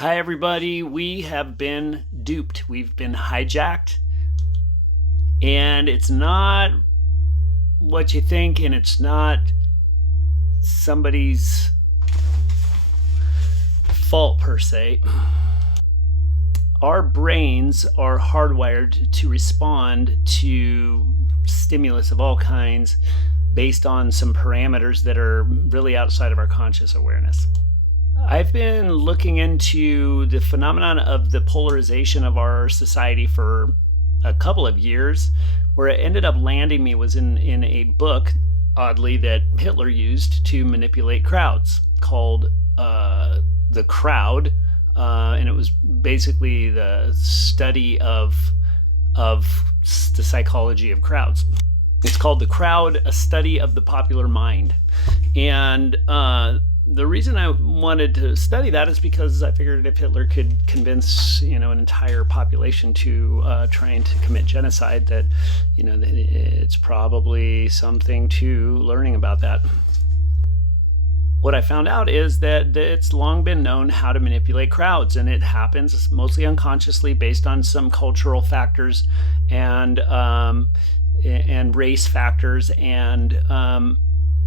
Hi, everybody. We have been duped. We've been hijacked, and it's not what you think, and it's not somebody's fault per se. Our brains are hardwired to respond to stimulus of all kinds based on some parameters that are really outside of our conscious awareness. I've been looking into the phenomenon of the polarization of our society for a couple of years. Where it ended up landing me was in a book, oddly, that Hitler used to manipulate crowds called The Crowd. And it was basically the study of the psychology of crowds. It's called The Crowd, A Study of the Popular Mind. And the reason I wanted to study that is because I figured if Hitler could convince, an entire population to trying to commit genocide, that, it's probably something to learning about that. What I found out is that it's long been known how to manipulate crowds, and it happens mostly unconsciously based on some cultural factors and race factors,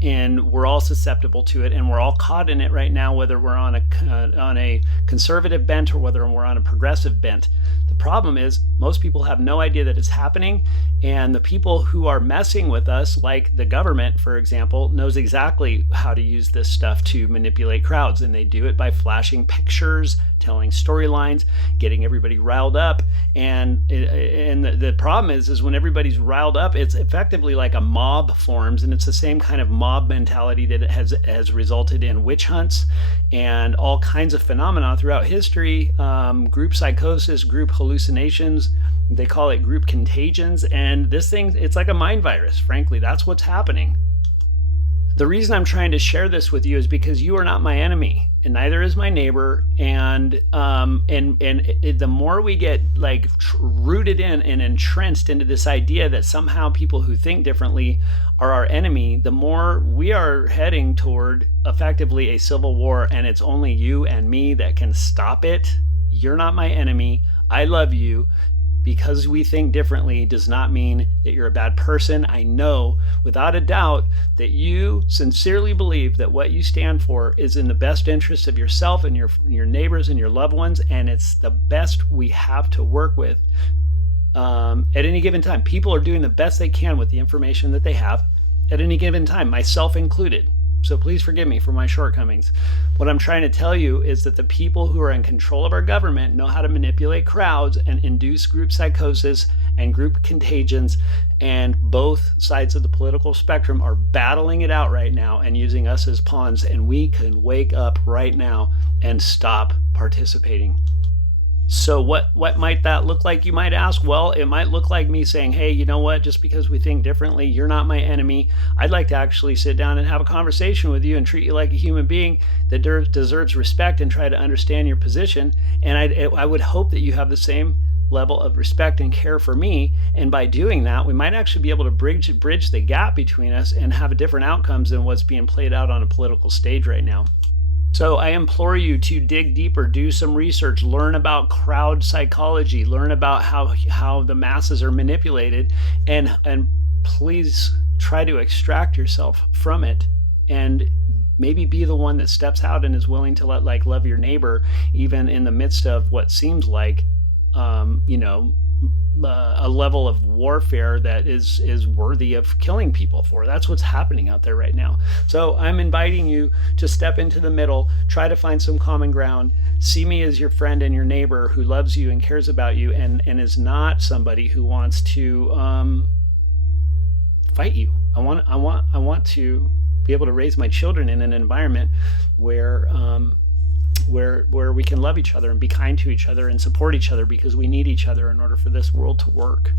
and we're all susceptible to it, and we're all caught in it right now, whether we're on a conservative bent or whether we're on a progressive bent. The problem is most people have no idea that it's happening, and the people who are messing with us, like the government, for example, knows exactly how to use this stuff to manipulate crowds, and they do it by flashing pictures, telling storylines, getting everybody riled up. And the problem is when everybody's riled up, it's effectively like a mob forms, and it's the same kind of mob mentality that has resulted in witch hunts and all kinds of phenomena throughout history. Group psychosis, group hallucinations, they call it group contagions, and this thing, it's like a mind virus. Frankly, that's what's happening. The reason I'm trying to share this with you is because you are not my enemy, and neither is my neighbor. And the more we get rooted in and entrenched into this idea that somehow people who think differently are our enemy, the more we are heading toward effectively a civil war, and it's only you and me that can stop it. You're not my enemy. I love you. Because we think differently does not mean that you're a bad person. I know without a doubt that you sincerely believe that what you stand for is in the best interest of yourself and your neighbors and your loved ones, and it's the best we have to work with at any given time. People are doing the best they can with the information that they have at any given time, myself included. So please forgive me for my shortcomings. What I'm trying to tell you is that the people who are in control of our government know how to manipulate crowds and induce group psychosis and group contagions, and both sides of the political spectrum are battling it out right now and using us as pawns, and we can wake up right now and stop participating. So what might that look like, you might ask? Well, it might look like me saying, hey, you know what, just because we think differently, you're not my enemy. I'd like to actually sit down and have a conversation with you and treat you like a human being that deserves respect and try to understand your position. And I would hope that you have the same level of respect and care for me. And by doing that, we might actually be able to bridge the gap between us and have different outcomes than what's being played out on a political stage right now. So I implore you to dig deeper, do some research, learn about crowd psychology, learn about how the masses are manipulated, and please try to extract yourself from it, and maybe be the one that steps out and is willing to love your neighbor, even in the midst of what seems like a level of warfare that is worthy of killing people for. That's what's happening out there right now. So I'm inviting you to step into the middle, try to find some common ground, see me as your friend and your neighbor who loves you and cares about you, and is not somebody who wants to fight you. I want to be able to raise my children in an environment where we can love each other and be kind to each other and support each other, because we need each other in order for this world to work.